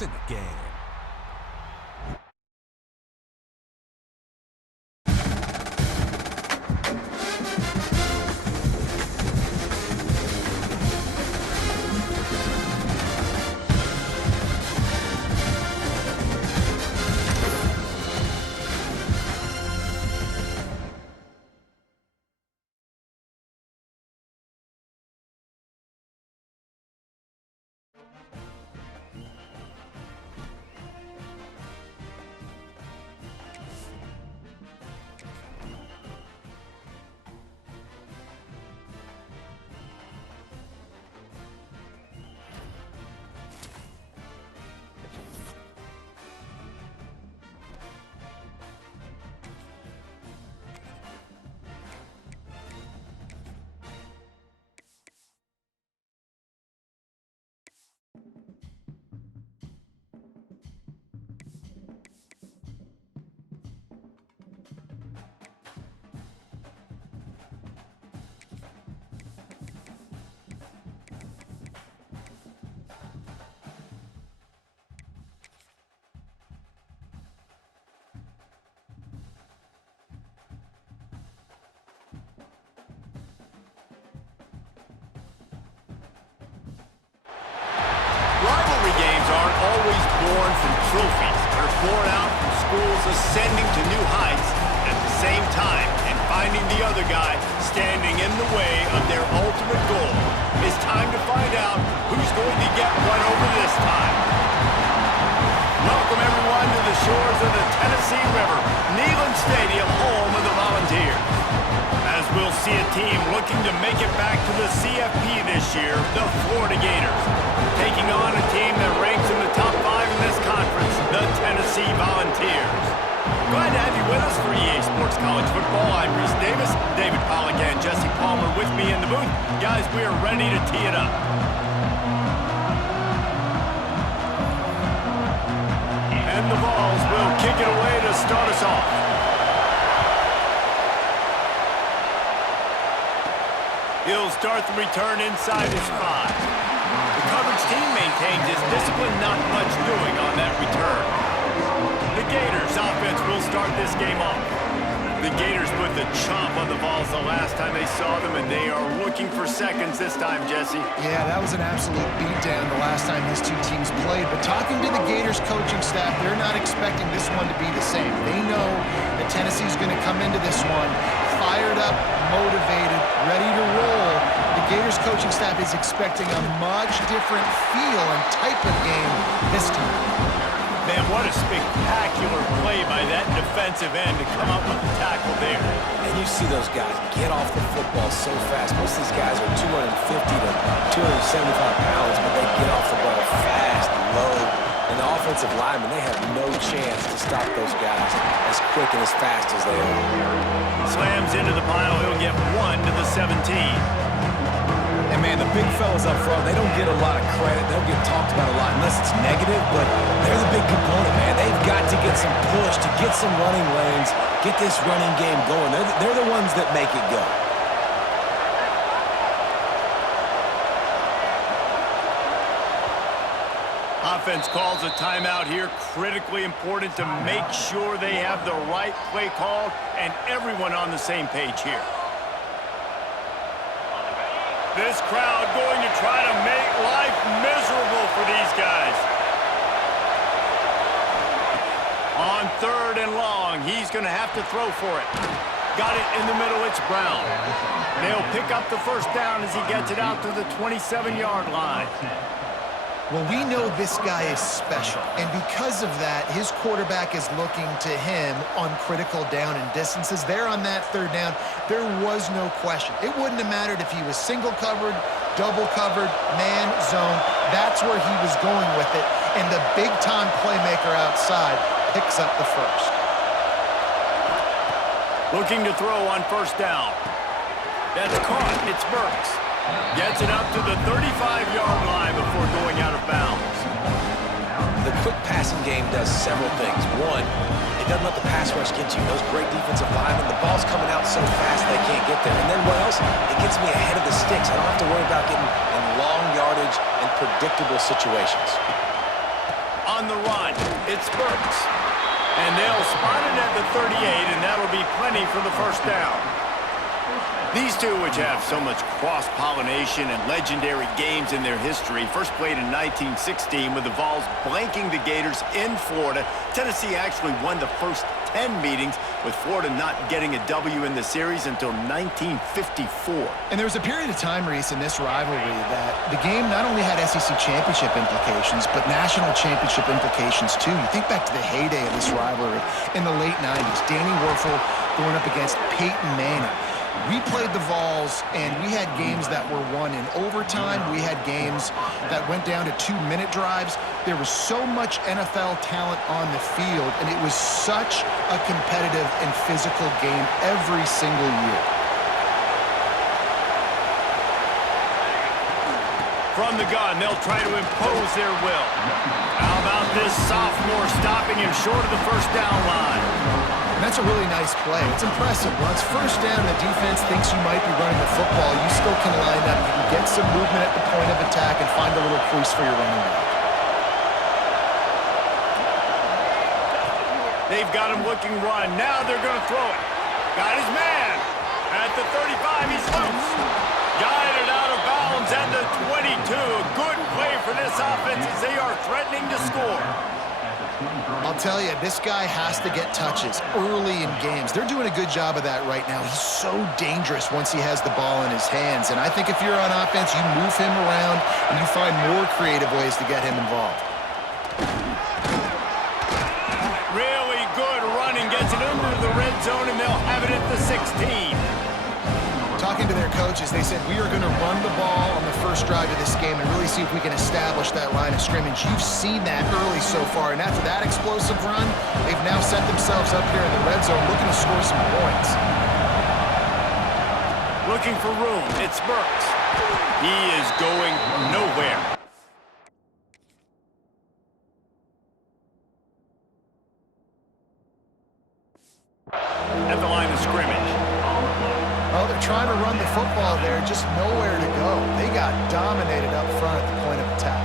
points in the game. Rivalry games aren't always born from trophies. They're born out from schools ascending to new heights at the same time and finding the other guy standing in the way of their ultimate goal. It's time to find out who's going to get one over this time. Welcome everyone to the shores of the Tennessee River, Neyland Stadium, home of the Volunteers. As we'll see a team looking to make it back to the CFP this year, the Florida Gators, taking on a team that ranks in the top 5 in this conference, the Tennessee Volunteers. Glad to have you with us for EA Sports College Football. I'm Reese Davis, David Pollack and Jesse Palmer with me in the booth. Guys, we are ready to tee it up. And the Vols will kick it away to start us off. He'll start the return inside his 5. The coverage team maintains his discipline, not much doing on that return. The Gators offense will start this game off. The Gators put the chomp on the Vols the last time they saw them, and they are looking for seconds this time, Jesse. Yeah, that was an absolute beatdown the last time these two teams played. But talking to the Gators coaching staff, they're not expecting this one to be the same. They know that Tennessee's going to come into this one fired up, motivated, ready to roll. The Gators coaching staff is expecting a much different feel and type of game this time. Man, what a spectacular play by that defensive end to come up with the tackle there. And you see those guys get off the football so fast. Most of these guys are 250 to 275 pounds, but they get off the ball fast, low. And the offensive linemen, they have no chance to stop those guys as quick and as fast as they are. Slams into the pile. He'll get 1 to the 17. And man, the big fellas up front, they don't get a lot of credit. They don't get talked about a lot unless it's negative, but they're the big component, man. They've got to get some push, to get some running lanes, get this running game going. They're the ones that make it go. Offense calls a timeout here. Critically important to make sure they have the right play call and everyone on the same page here. This crowd going to try to make life miserable for these guys. On 3rd and long, he's going to have to throw for it. Got it in the middle, it's Brown. They'll pick up the first down as he gets it out to the 27-yard line. Well, we know this guy is special, and because of that, his quarterback is looking to him on critical down and distances. There on that 3rd down, there was no question. It wouldn't have mattered if he was single covered, double covered, man, zone. That's where he was going with it, and the big-time playmaker outside picks up the first. Looking to throw on 1st down. That's caught. It's Burks. Gets it up to the 35-yard line before going out of bounds. The quick passing game does several things. One, it doesn't let the pass rush get you. Those great defensive linemen, the ball's coming out so fast they can't get there. And then what else? It gets me ahead of the sticks. I don't have to worry about getting in long yardage and predictable situations. on the run. It's Burks. And they'll spot it at the 38, and that'll be plenty for the first down. These two, which have so much cross-pollination and legendary games in their history, first played in 1916 with the Vols blanking the Gators in Florida. Tennessee actually won the first 10 meetings, with Florida not getting a W in the series until 1954. And there was a period of time, Reese, in this rivalry that the game not only had SEC championship implications, but national championship implications too. You think back to the heyday of this rivalry in the late 90s. Danny Werfel going up against Peyton Manning. We played the Vols, and we had games that were won in overtime. We had games that went down to 2-minute drives. There was so much NFL talent on the field, and it was such a competitive and physical game every single year. From the gun, they'll try to impose their will. How about this sophomore stopping him short of the first down line? And that's a really nice play. It's impressive. When it's first down and the defense thinks you might be running the football, you still can line up. You can get some movement at the point of attack and find a little crease for your running back. They've got him looking run. Now they're going to throw it. Got his man. At the 35, he's loose. Guided out of bounds at the 22. Good play for this offense as they are threatening to score. I'll tell you, this guy has to get touches early in games. They're doing a good job of that right now. He's so dangerous once he has the ball in his hands. And I think if you're on offense, you move him around and you find more creative ways to get him involved. Really good running, gets it into the red zone, and they'll have it at the 16. Talking to their coaches, they said, we are going to run the ball on the first drive of this game and really see if we can establish that line of scrimmage. You've seen that early so far, and after that explosive run, they've now set themselves up here in the red zone looking to score some points. Looking for room, it's Burks. He is going nowhere. At the line of scrimmage. Well, they're trying to run the football there, just nowhere to go. They got dominated up front at the point of attack.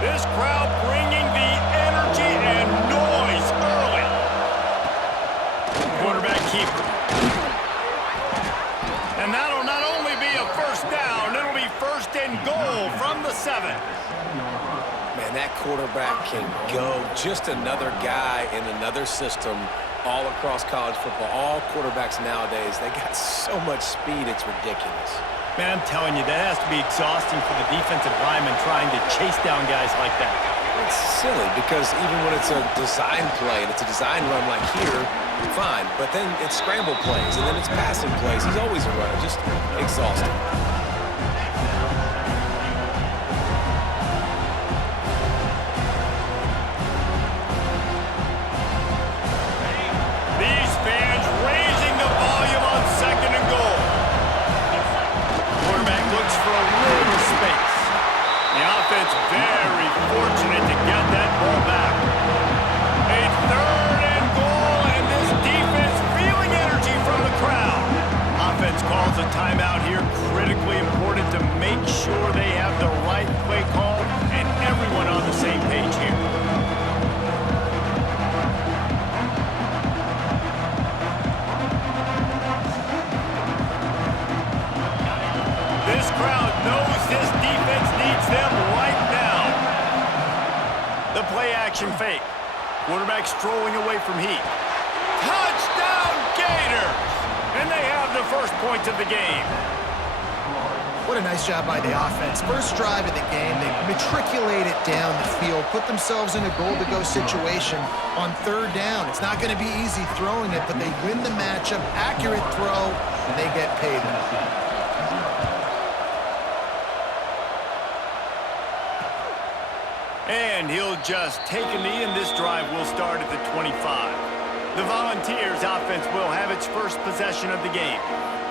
This crowd bringing the energy and noise early. Quarterback keeper. And that'll not only be a first down, it'll be first and goal from the 7. Man, that quarterback can go. Just another guy in another system all across college football. All quarterbacks nowadays, they got so much speed, it's ridiculous. Man, I'm telling you, that has to be exhausting for the defensive lineman trying to chase down guys like that. It's silly because even when it's a design play and it's a design run like here, fine. But then it's scramble plays and then it's passing plays. He's always a runner, just exhausting. Very fortunate to get that ball back. A third and goal, and this defense feeling energy from the crowd. Offense calls a timeout here. Critically important to make sure they have the right play call and everyone on the same page here. This crowd knows this defense needs them right now. The play-action fake. Quarterback strolling away from heat. Touchdown, Gators! And they have the first point of the game. What a nice job by the offense. First drive of the game, they matriculate it down the field, put themselves in a goal-to-go situation on third down. It's not going to be easy throwing it, but they win the matchup. Accurate throw, and they get paid. And he'll just take a knee, and this drive will start at the 25. The Volunteers offense will have its first possession of the game.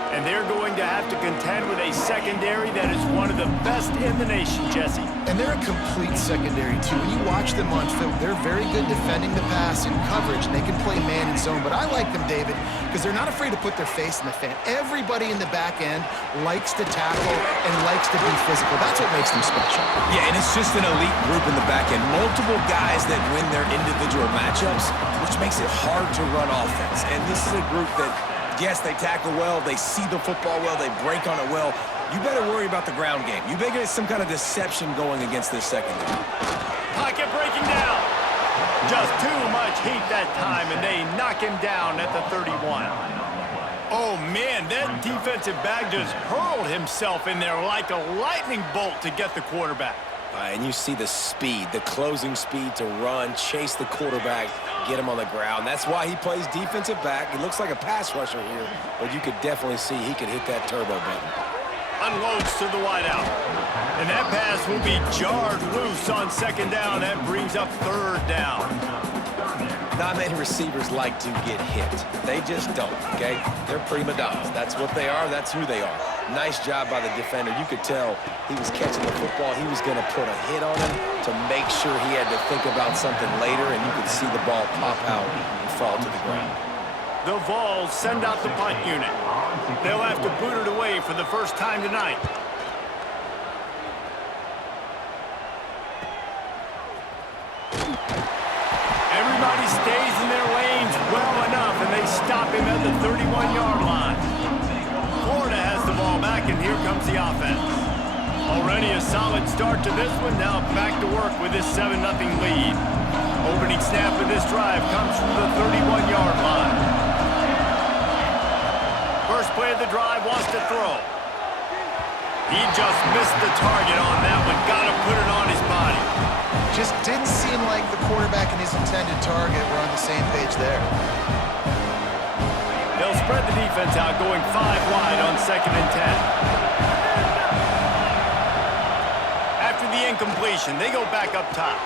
And they're going to have to contend with a secondary that is one of the best in the nation, Jesse. And they're a complete secondary, too. When you watch them on film, they're very good defending the pass in coverage, and they can play man and zone. But I like them, David, because they're not afraid to put their face in the fan. Everybody in the back end likes to tackle and likes to be physical. That's what makes them special. Yeah, and it's just an elite group in the back end. Multiple guys that win their individual matchups, which makes it hard to run offense. And this is a group that, yes, they tackle well, they see the football well, they break on it well. You better worry about the ground game. You better get some kind of deception going against this secondary. Pocket breaking down. Just too much heat that time, and they knock him down at the 31. Oh, man, that defensive back just hurled himself in there like a lightning bolt to get the quarterback. And you see the speed, the closing speed to run, chase the quarterback, get him on the ground. That's why he plays defensive back. He looks like a pass rusher here, but you could definitely see he could hit that turbo button. Unloads to the wideout. And that pass will be jarred loose on second down. That brings up third down. Not many receivers like to get hit. They just don't, okay? They're prima donnas. That's what they are. That's who they are. Nice job by the defender. You could tell he was catching the football. He was going to put a hit on him to make sure he had to think about something later, and you could see the ball pop out and fall to the ground. The Vols send out the punt unit. They'll have to boot it away for the first time tonight. Everybody stays in their lanes well enough, and they stop him at the 31-yard line. Florida has the ball back, and here comes the offense. Already a solid start to this one. Now back to work with this 7-0 lead. Opening snap of this drive comes from the 31-yard line. First play of the drive, wants to throw. He just missed the target on that one. Got to put it on his body. Just didn't seem like the quarterback and his intended target were on the same page there. They'll spread the defense out, going 5 wide on 2nd and 10. After the incompletion, they go back up top.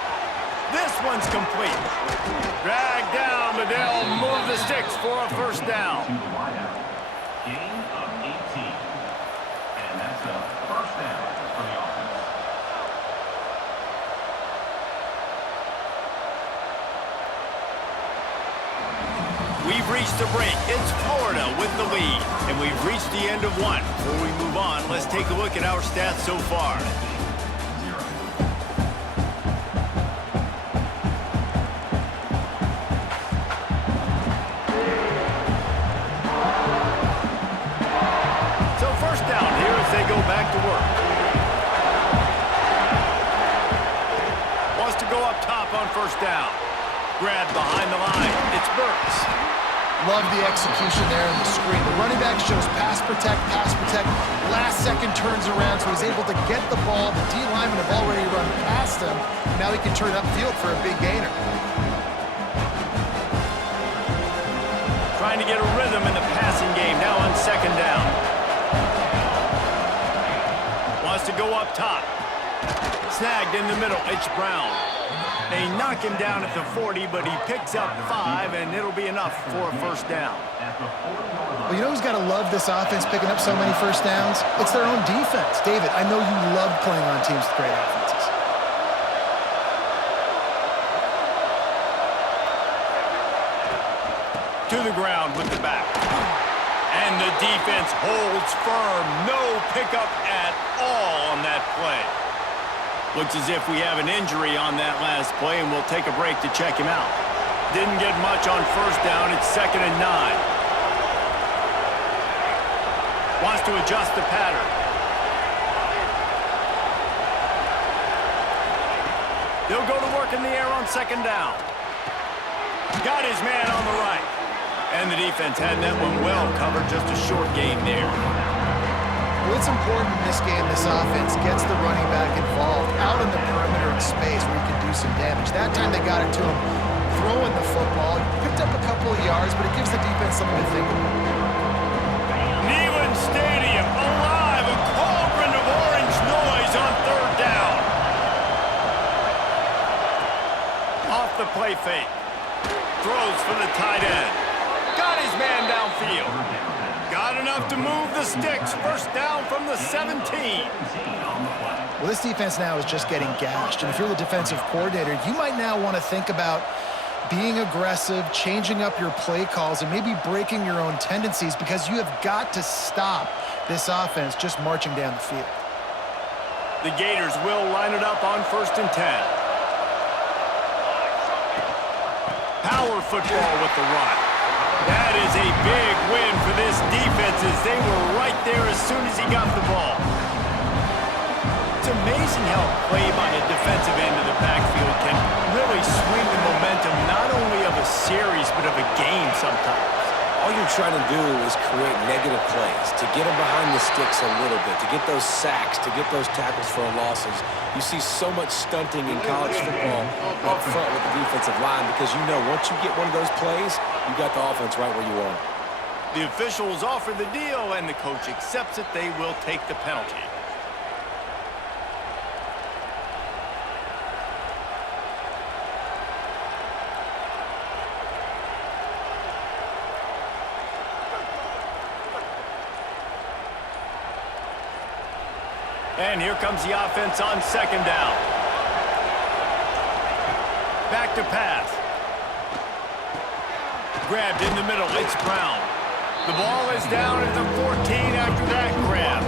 This one's complete. Dragged down, but they'll move the sticks for a first down. Gain of 18. And that's a first down for the offense. We've reached the break. It's Florida with the lead. And we've reached the end of one. Before we move on, let's take a look at our stats so far. Go back to work. Wants to go up top on first down. Grab behind the line. It's Burks. Love the execution there in the screen. The running back shows pass protect, pass protect. Last second turns around, so he's able to get the ball. The D linemen have already run past him. Now he can turn upfield for a big gainer. Trying to get a rhythm in the passing game now on second down. Wants to go up top. Snagged in the middle. It's Brown. They knock him down at the 40, but he picks up 5, and it'll be enough for a first down. Well, you know who's got to love this offense picking up so many first downs? It's their own defense. David, I know you love playing on teams with great offenses. To the ground with the back. And the defense holds firm. No pickup at all on that play. Looks as if we have an injury on that last play, and we'll take a break to check him out. Didn't get much on first down. It's 2nd and 9. Wants to adjust the pattern. They'll go to work in the air on second down. Got his man on the right. And the defense had that one well covered. Just a short game there. Well, it's important in this game this offense gets the running back involved out in the perimeter in space where he can do some damage. That time they got it to him throwing the football. He picked up a couple of yards, but it gives the defense something to think about. Neyland Stadium alive. A cauldron of orange noise on third down. Off the play fake. Throws for the tight end. Got his man downfield. Got enough to move the sticks. First down from the 17. Well, this defense now is just getting gashed. And if you're the defensive coordinator, you might now want to think about being aggressive, changing up your play calls, and maybe breaking your own tendencies, because you have got to stop this offense just marching down the field. The Gators will line it up on 1st and 10. Power football with the run. That is a big win for this defense, as they were right there as soon as he got the ball. It's amazing how play by a defensive end of the backfield can really swing the momentum not only of a series but of a game sometimes. All you're trying to do is create negative plays, to get them behind the sticks a little bit, to get those sacks, to get those tackles for losses. You see so much stunting in college football up front with the defensive line, because you know once you get one of those plays, you got the offense right where you want it. The officials offer the deal, and the coach accepts it. They will take the penalty. And here comes the offense on 2nd down. Back to pass. Grabbed in the middle. It's Brown. The ball is down at the 14 after that grab.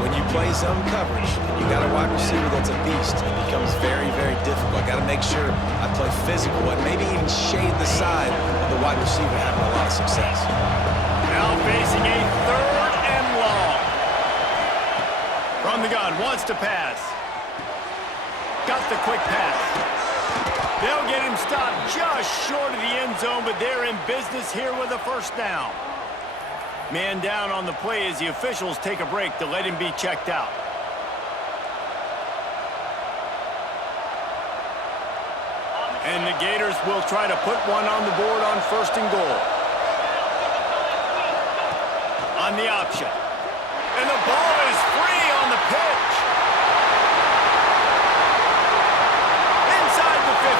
When you play zone coverage and you got a wide receiver that's a beast, it becomes very, very difficult. I got to make sure I play physical and maybe even shade the side of the wide receiver having a lot of success. Now facing a 3rd and long. From the gun, wants to pass. Got the quick pass. They'll get him stopped just short of the end zone, but they're in business here with a 1st down. Man down on the play as the officials take a break to let him be checked out. And the Gators will try to put one on the board on 1st and goal. On the option. And the ball is free on the pitch. Inside the 50.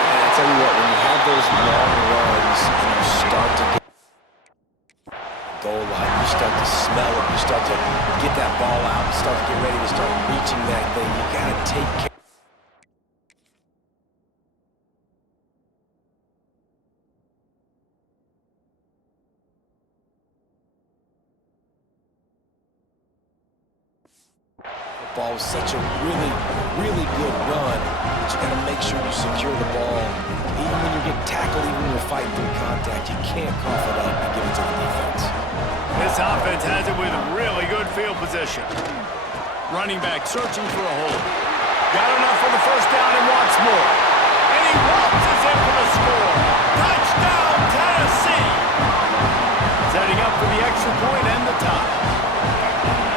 And I tell you what, when you have those long runs and you start to get goal line, you start to smell it, you start to get that ball out, you start to get ready to start reaching that thing, you got to take care. Ball was such a really, really good run, but you got to make sure you secure the ball. Even when you get tackled, even when you're fighting through contact, you can't cough it up and give it to the defense. This offense has it with really good field position. Running back searching for a hole. Got enough for the 1st down and wants more. And he waltzes in for the score. Touchdown, Tennessee! Setting up for the extra point and the tie.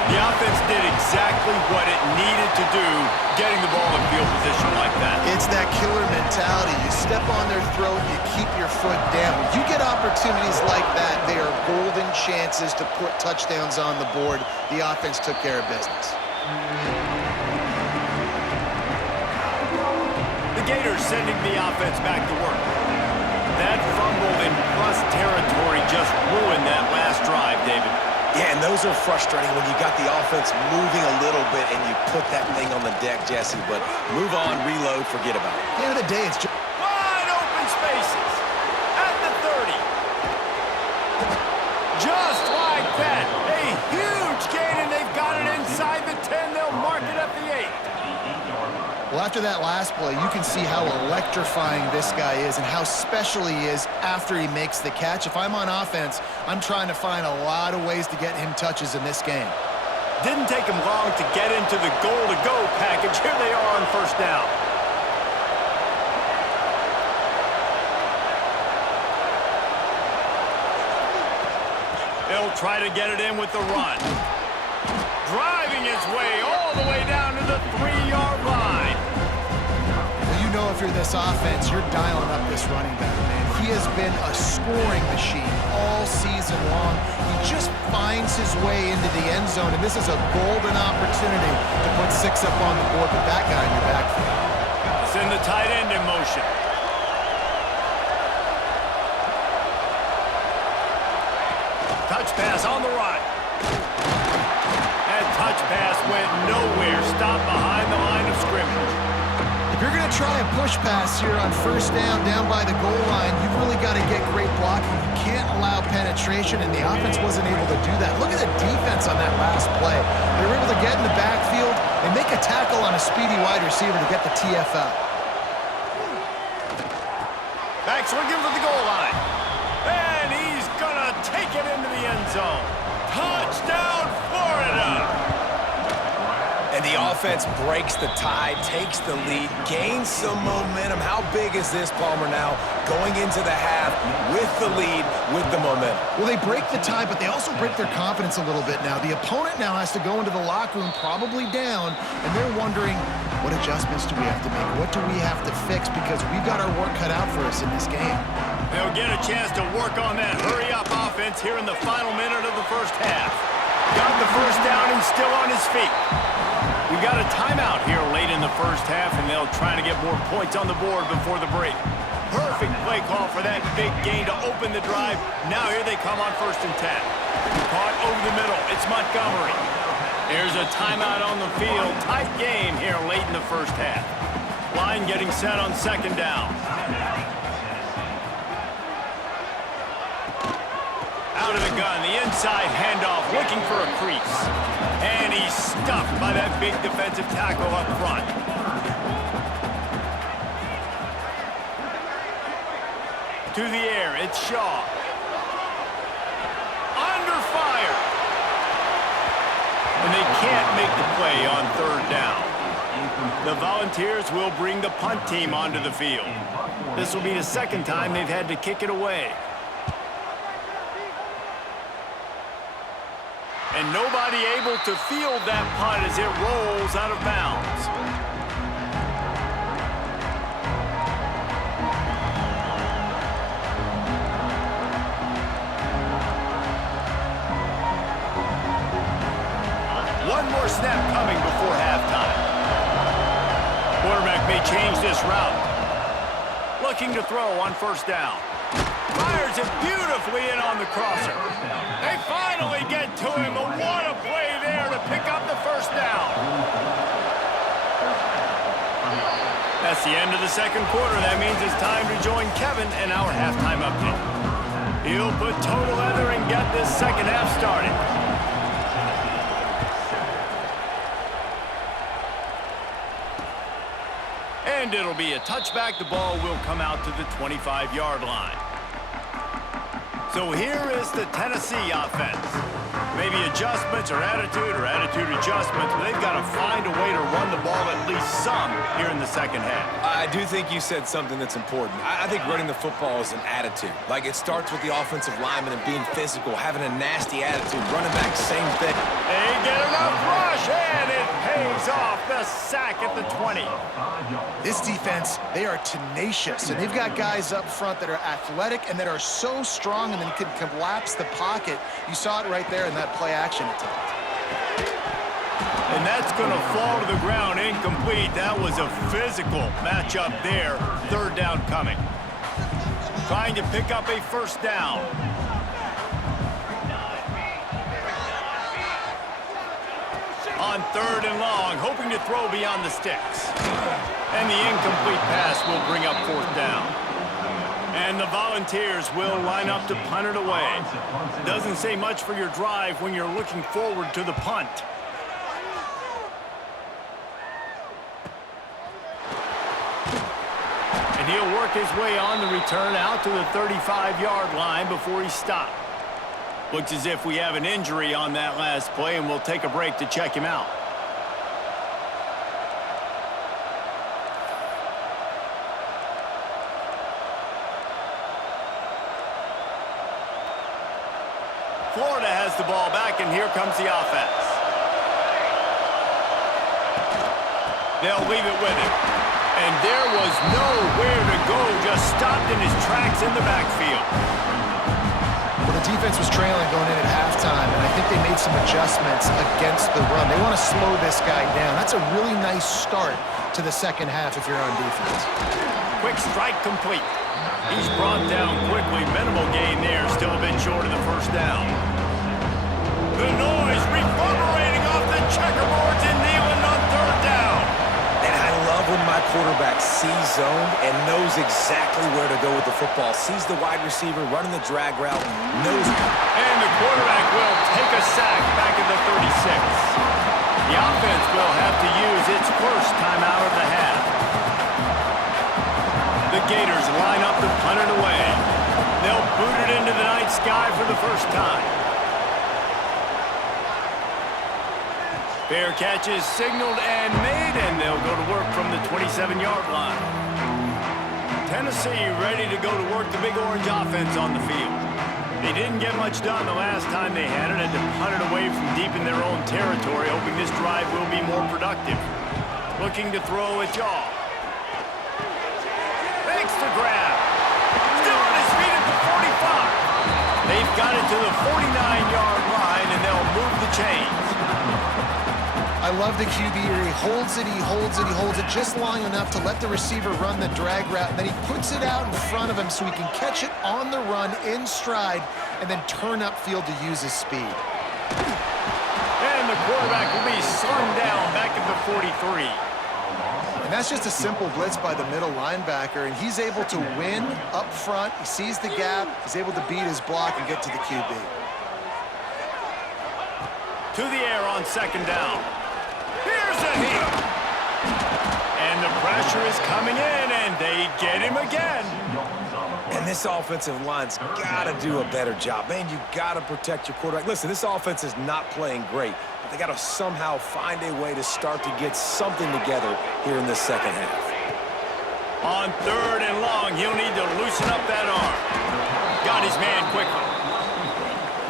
The offense did exactly what it needed to do, getting the ball in field position like that. It's that killer mentality. You step on their throat, you keep your foot down. When you get opportunities like that, they are golden chances to put touchdowns on the board. The offense took care of business. The Gators sending the offense back to work. That fumble in plus territory just ruined that last drive, David. Yeah, and those are frustrating when you got the offense moving a little bit and you put that thing on the deck, Jesse. But move on, reload, forget about it. At the end of the day, it's just Wide open spaces at the 30. Just like that. A huge gain, and they've got it inside the 10. They'll mark it at the 8. well, after that last play, you can see how electrifying this guy is and how special he is after he makes the catch. If I'm on offense, I'm trying to find a lot of ways to get him touches in this game. Didn't take him long to get into the goal-to-go package. Here they are on 1st down. They'll try to get it in with the run. Driving his way all the way down to the 3-yard line. Well, you know if you're this offense, you're dialing up this running back, man. He has been a scoring machine all season long. He just finds his way into the end zone, and this is a golden opportunity to put 6 up on the board with that guy in your backfield. Send the tight end in motion. touch pass on the run. That touch pass went nowhere. Stopped behind the line of scrimmage. If you're going to try a push pass here on first down by the goal line, you've really got to get great blocking. You can't allow penetration, and the offense wasn't able to do that. Look at the defense on that last play. They were able to get in the backfield and make a tackle on a speedy wide receiver to get the TFL. Back swinging for the goal line. And he's going to take it into the end zone. Touchdown, Florida! And the offense breaks the tie, takes the lead, gains some momentum. How big is this, Palmer, now going into the half with the lead, with the momentum? Well, they break the tie, but they also break their confidence a little bit now. The opponent now has to go into the locker room probably down, and they're wondering, what adjustments do we have to make? What do we have to fix? Because we've got our work cut out for us in this game. They'll get a chance to work on that hurry-up offense here in the final minute of the first half. Got the first down and still on his feet. We've got a timeout here late in the first half, and they'll try to get more points on the board before the break. Perfect play call for that big gain to open the drive. Now here they come on 1st and 10. Caught over the middle. It's Montgomery. There's a timeout on the field. Tight game here late in the first half. Line getting set on 2nd down. Out of the gun, the inside handoff, looking for a crease. And he's stuffed by that big defensive tackle up front. To the air, it's Shaw. Under fire. And they can't make the play on 3rd down. The Volunteers will bring the punt team onto the field. This will be the 2nd time they've had to kick it away. And nobody able to field that punt as it rolls out of bounds. One more snap coming before halftime. Quarterback may change this route. Looking to throw on 1st down. Fires it beautifully in on the crosser. They finally get to him, but what a play there to pick up the 1st down. That's the end of the 2nd quarter. That means it's time to join Kevin in our halftime update. He'll put total leather and get this 2nd half started. And it'll be a touchback. The ball will come out to the 25-yard line. So here is the Tennessee offense. Maybe adjustments or attitude adjustments, but they've got to find a way to run the ball at least some here in the 2nd half. I do think you said something that's important. I think running the football is an attitude. Like, it starts with the offensive lineman and being physical, having a nasty attitude. Running back, same thing. They get enough rush, and it pays off. The sack at the 20. This defense, they are tenacious, and they've got guys up front that are athletic and that are so strong and then can collapse the pocket. You saw it right there in that play-action attempt. And that's going to fall to the ground incomplete. That was a physical matchup there. 3rd down coming. Trying to pick up a 1st down. On 3rd and long, hoping to throw beyond the sticks. And the incomplete pass will bring up 4th down. And the Volunteers will line up to punt it away. Doesn't say much for your drive when you're looking forward to the punt. And he'll work his way on the return out to the 35-yard line before he's stopped. Looks as if we have an injury on that last play, and we'll take a break to check him out. Florida has the ball back, and here comes the offense. They'll leave it with him. And there was nowhere to go, just stopped in his tracks in the backfield. Well, the defense was trailing going in at halftime, and I think they made some adjustments against the run. They want to slow this guy down. That's a really nice start to the 2nd half if you're on defense. Quick strike complete. He's brought down quickly. Minimal gain there, still a bit short of the 1st down. The noise reverberating off the checkerboards in Neyland on third down. And I love when my quarterback sees zone and knows exactly where to go with the football. Sees the wide receiver running the drag route, knows it. And the quarterback will take a sack back at the 36. The offense will have to use its first timeout of the half. The Gators line up to punt it away. They'll boot it into the night sky for the first time. Fair catch is signaled and made, and they'll go to work from the 27-yard line. Tennessee ready to go to work the Big Orange offense on the field. They didn't get much done the last time they had it, and to punt it away from deep in their own territory, hoping this drive will be more productive. Looking to throw a jaw. Makes the grab. Still on his feet at the 45. They've got it to the 49-yard line, and they'll move the chains. I love the QB here. He holds it, he holds it, he holds it just long enough to let the receiver run the drag route, and then he puts it out in front of him so he can catch it on the run in stride and then turn upfield to use his speed. And the quarterback will be slung down back at the 43. And that's just a simple blitz by the middle linebacker, and he's able to win up front. He sees the gap, he's able to beat his block and get to the QB. To the air on second down. Here's a hit. And the pressure is coming in, and they get him again. And this offensive line's got to do a better job. Man, you got to protect your quarterback. Listen, this offense is not playing great, but they got to somehow find a way to start to get something together here in the second half. On third and long, he'll need to loosen up that arm. Got his man quickly.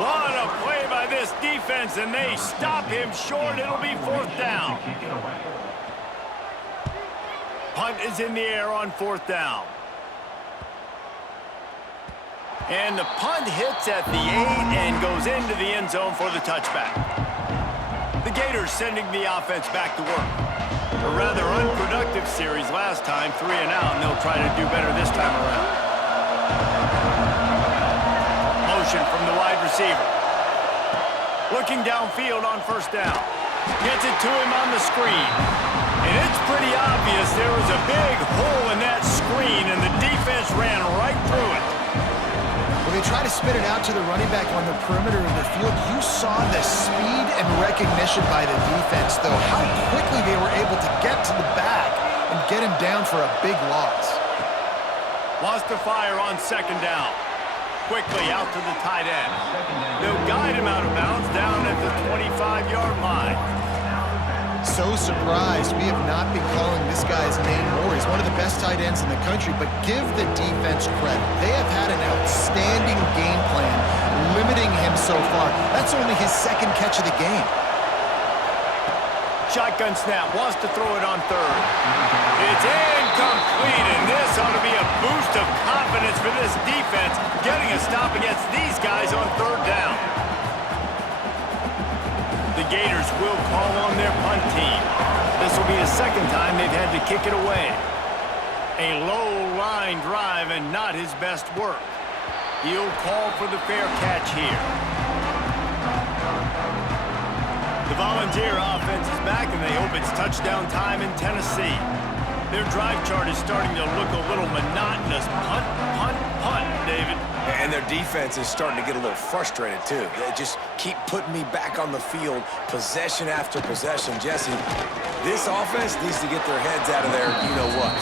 What a play by this defense, and they stop him short. It'll be fourth down. Punt is in the air on fourth down. And the punt hits at the 8 and goes into the end zone for the touchback. The Gators sending the offense back to work. A rather unproductive series last time, 3 and out, and they'll try to do better this time around. Motion from the wide receiver. Looking downfield on first down. Gets it to him on the screen. And it's pretty obvious there was a big hole in that screen, and the defense ran right through it. When they try to spit it out to the running back on the perimeter of the field, you saw the speed and recognition by the defense, though, how quickly they were able to get to the back and get him down for a big loss. Lost the fire on second down. Quickly out to the tight end. They'll guide him out of bounds down at the 25-yard line. So surprised we have not been calling this guy's name more. He's one of the best tight ends in the country, but give the defense credit. They have had an outstanding game plan, limiting him so far. That's only his second catch of the game. Shotgun snap, wants to throw it on third. It's incomplete, and this ought to be a boost of confidence for this defense, getting a stop against these guys on third down. The Gators will call on their punt team. This will be the second time they've had to kick it away. A low line drive and not his best work. He'll call for the fair catch here. The Volunteer offense is back, and they hope it's touchdown time in Tennessee. Their drive chart is starting to look a little monotonous. Punt, punt, punt, David. And their defense is starting to get a little frustrated, too. They just keep putting me back on the field, possession after possession. Jesse, this offense needs to get their heads out of their you-know-what.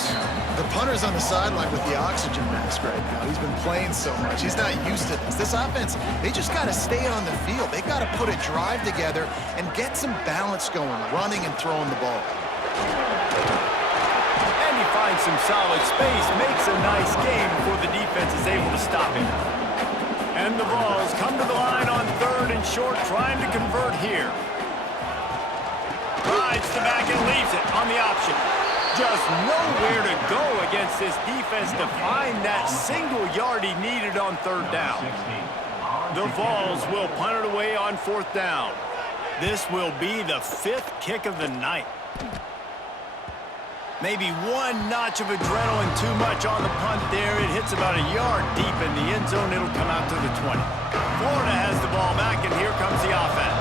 The punter's on the sideline with the oxygen mask right now. He's been playing so much. He's not used to this. This offense, they just got to stay on the field. They got to put a drive together and get some balance going, running and throwing the ball. And he finds some solid space, makes a nice game before the defense is able to stop him. And the Vols come to the line on third and short, trying to convert here. Rides the back and leaves it on the option. Just nowhere to go against this defense to find that single yard he needed on third down. The Vols will punt it away on fourth down. This will be the 5th kick of the night. Maybe one notch of adrenaline too much on the punt there. It hits about a yard deep in the end zone. It'll come out to the 20. Florida has the ball back, and here comes the offense.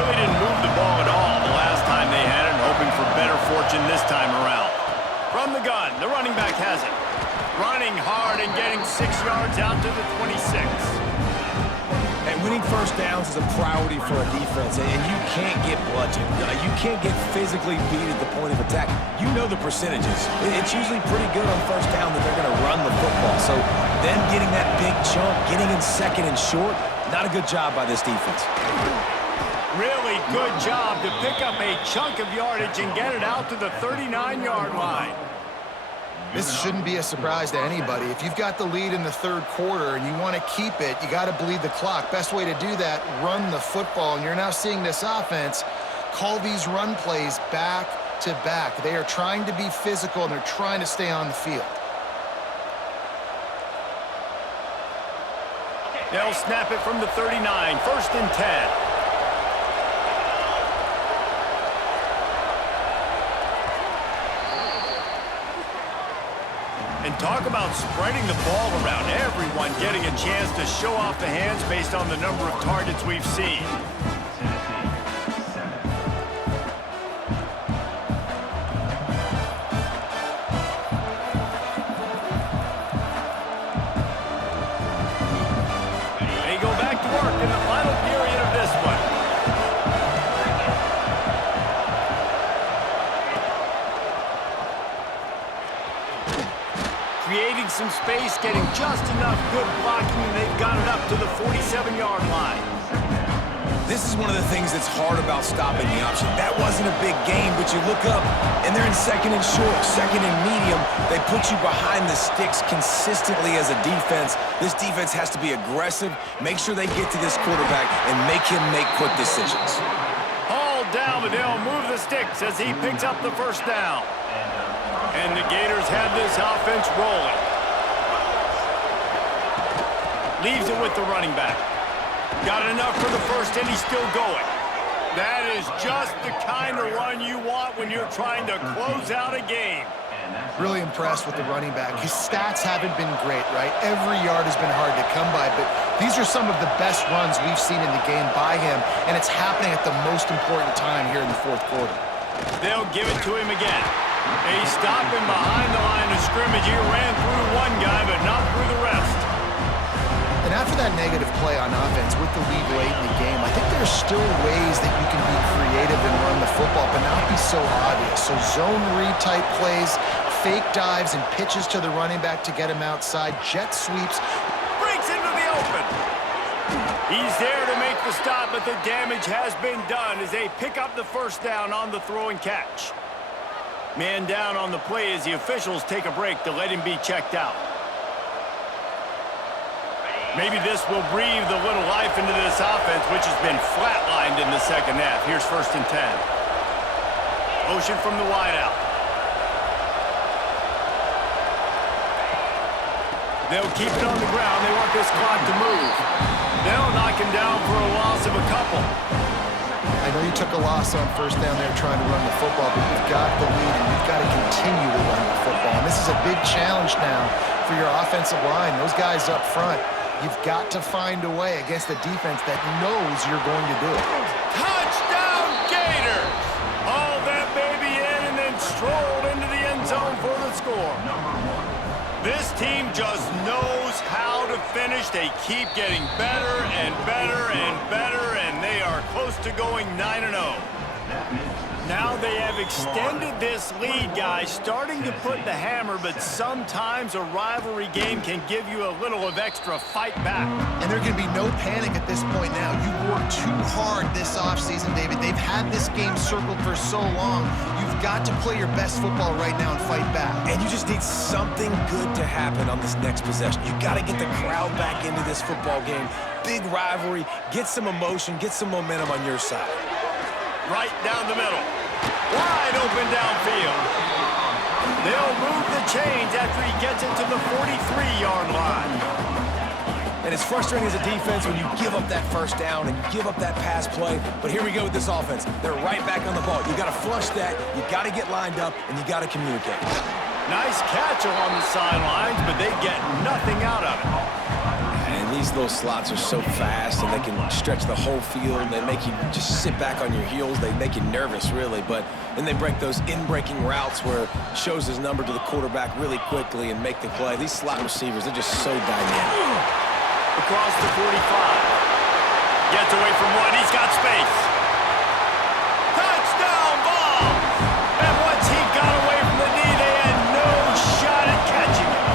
really didn't move the ball at all the last time they had it, hoping for better fortune this time around. From the gun, the running back has it. Running hard and getting 6 yards out to the 26. And winning first downs is a priority for a defense, and you can't get bludgeoned. You can't get physically beat at the point of attack. You know the percentages. It's usually pretty good on first down that they're going to run the football. So them getting that big chunk, getting in second and short, not a good job by this defense. Really good job to pick up a chunk of yardage and get it out to the 39-yard line. This shouldn't be a surprise to anybody. If you've got the lead in the third quarter and you want to keep it, you got to bleed the clock. Best way to do that, run the football. And you're now seeing this offense call these run plays back to back. They are trying to be physical, and they're trying to stay on the field. They'll snap it from the 39, 1st and 10. And talk about spreading the ball around, everyone getting a chance to show off the hands based on the number of targets we've seen. They go back to work in the final period of this one. Creating some space, getting just enough good blocking, and they've got it up to the 47-yard line. This is one of the things that's hard about stopping the option. That wasn't a big game, but you look up, and they're in second and short, second and medium. They put you behind the sticks consistently as a defense. This defense has to be aggressive, make sure they get to this quarterback, and make him make quick decisions. Hauled down, but they'll move the sticks as he picks up the first down. And the Gators have this offense rolling. Leaves it with the running back. Got enough for the first, and he's still going. That is just the kind of run you want when you're trying to close out a game. Really impressed with the running back. His stats haven't been great, right? Every yard has been hard to come by, but these are some of the best runs we've seen in the game by him, and it's happening at the most important time here in the fourth quarter. They'll give it to him again. They stop him behind the line of scrimmage. He ran through one guy, but not through the rest. And after that negative play on offense with the lead late in the game, I think there's still ways that you can be creative and run the football, but not be so obvious. So zone read type plays, fake dives, and pitches to the running back to get him outside, jet sweeps. Breaks into the open. He's there to make the stop, but the damage has been done as they pick up the first down on the throw and catch. Man down on the play as the officials take a break to let him be checked out. Maybe this will breathe a little life into this offense, which has been flatlined in the second half. Here's 1st and 10. Motion from the wideout. They'll keep it on the ground. They want this clock to move. They'll knock him down for a loss of a couple. I know you took a loss on first down there trying to run the football, but you've got the lead, and you've got to continue to run the football. And this is a big challenge now for your offensive line. Those guys up front, you've got to find a way against a defense that knows you're going to do it. Touchdown, Gators! Hauled that baby in and then strolled into the end zone for the score. This team just knows how to finish. They keep getting better and better and better, and they are close to going 9-0. Now they have extended this lead, guys, starting to put the hammer, but sometimes a rivalry game can give you a little of extra fight back. And there can be no panic at this point now. You worked too hard this offseason, David. They've had this game circled for so long. You've got to play your best football right now and fight back. And you just need something good to happen on this next possession. You got to get the crowd back into this football game. Big rivalry, get some emotion, get some momentum on your side. Right down the middle. Wide open downfield. They'll move the chains after he gets it to the 43-yard line. And it's frustrating as a defense when you give up that first down and you give up that pass play. But here we go with this offense. They're right back on the ball. You got to flush that, you got to get lined up, and you got to communicate. Nice catch along the sidelines, but they get nothing out of it. And these These little slots are so fast, and they can stretch the whole field. They make you just sit back on your heels. They make you nervous, really. But then they break those in-breaking routes where it shows his number to the quarterback really quickly and make the play. These slot receivers, they're just so dynamic. Across the 45. Gets away from one. He's got space. Touchdown ball! And once he got away from the knee, they had no shot at catching him.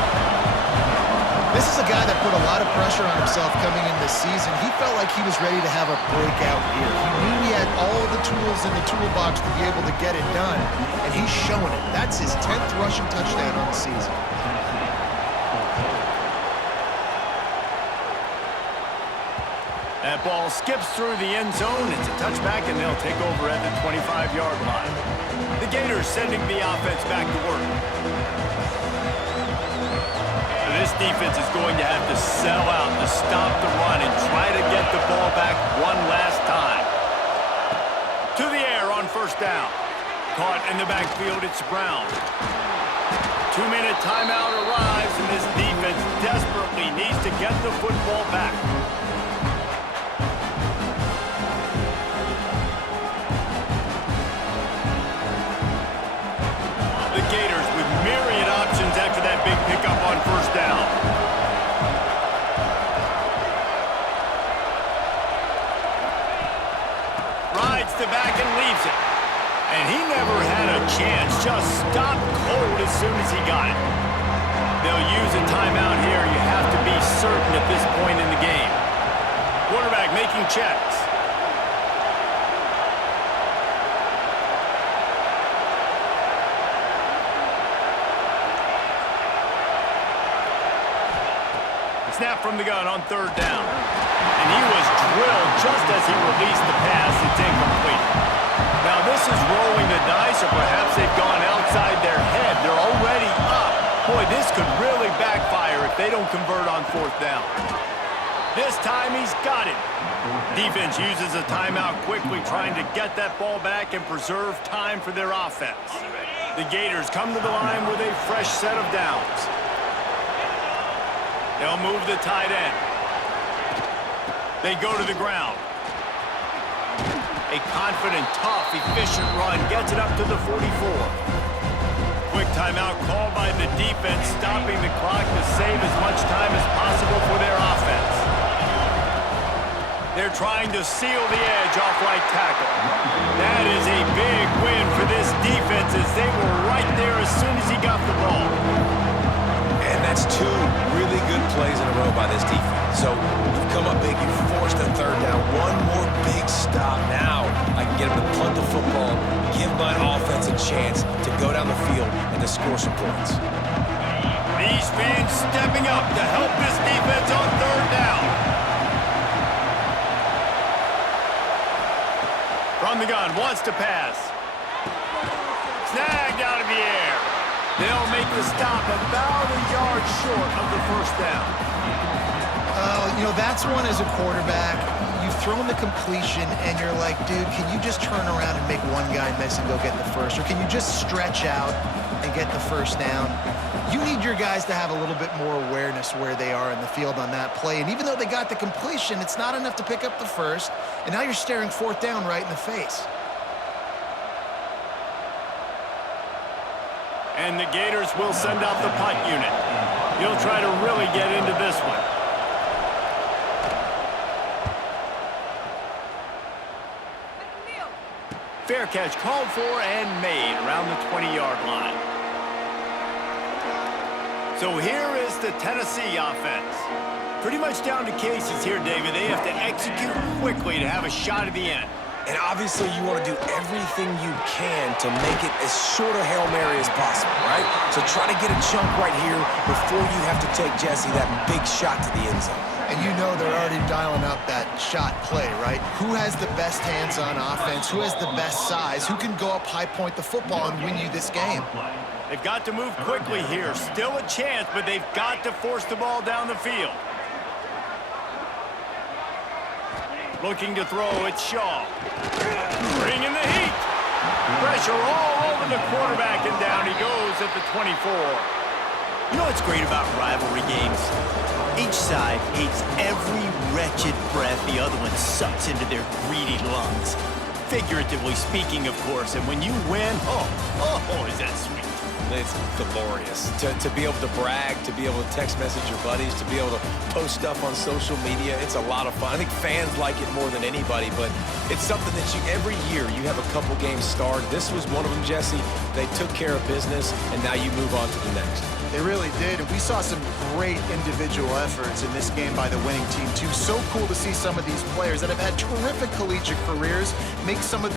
This is a guy that put a lot of pressure on himself coming in this season. He felt like he was ready to have a breakout year. He knew he had all the tools in the toolbox to be able to get it done, and he's showing it. That's his 10th rushing touchdown on the season. That ball skips through the end zone. It's a touchback, and they'll take over at the 25-yard line. The Gators sending the offense back to work. This defense is going to have to sell out to stop the run and try to get the ball back one last time. To the air on first down. Caught in the backfield, it's Brown. 2-minute timeout arrives, and this defense desperately needs to get the football back. The Gators with myriad options after that big pickup on first down. Rides to back and leaves it. And he never had a chance. Just stopped cold as soon as he got it. They'll use a timeout here. You have to be certain at this point in the game. Quarterback making checks. Snap from the gun on third down. And he was drilled just as he released the pass. It's incomplete. Now this is rolling the dice, or perhaps they've gone outside their head. They're already up. Boy, this could really backfire if they don't convert on fourth down. This time he's got it. Defense uses a timeout quickly, trying to get that ball back and preserve time for their offense. The Gators come to the line with a fresh set of downs. They'll move the tight end. They go to the ground. A confident, tough, efficient run gets it up to the 44. Quick timeout called by the defense, stopping the clock to save as much time as possible for their offense. They're trying to seal the edge off right tackle. That is a big win for this defense, as they were right there as soon as he got the ball. And that's two really good plays in a row by this defense. So you've come up big, you've forced a third down. One more big stop. Now I can get them to punt the football, give my offense a chance to go down the field and to score some points. These fans stepping up to help this defense on third down. From the gun, wants to pass. Snagged out of the air. They'll make the stop about a yard short of the first down. You know, that's one as a quarterback. You've thrown the completion, and you're like, dude, can you just turn around and make one guy miss and go get the first? Or can you just stretch out and get the first down? You need your guys to have a little bit more awareness where they are in the field on that play. And even though they got the completion, it's not enough to pick up the first. And now you're staring fourth down right in the face. And the Gators will send out the punt unit. He'll try to really get into this one. Fair catch called for and made around the 20-yard line. So here is the Tennessee offense. Pretty much down to cases here, David. They have to execute quickly to have a shot at the end. And obviously you want to do everything you can to make it as short a Hail Mary as possible, right? So try to get a chunk right here before you have to take, Jesse, that big shot to the end zone. And you know they're already dialing up that shot play, right? Who has the best hands on offense? Who has the best size? Who can go up high point the football and win you this game? They've got to move quickly here. Still a chance, but they've got to force the ball down the field. Looking to throw, it's Shaw. Bringing the heat. Pressure all over the quarterback, and down he goes at the 24. You know what's great about rivalry games? Each side hates every wretched breath the other one sucks into their greedy lungs. Figuratively speaking, of course, and when you win, oh, is that sweet. It's glorious to be able to brag, to be able to text message your buddies, to be able to post stuff on social media. It's a lot of fun. I think fans like it more than anybody, but it's something that every year you have a couple games starred. This was one of them, Jesse. They took care of business, and now you move on to the next. They really did, and we saw some great individual efforts in this game by the winning team, too. So cool to see some of these players that have had terrific collegiate careers make some of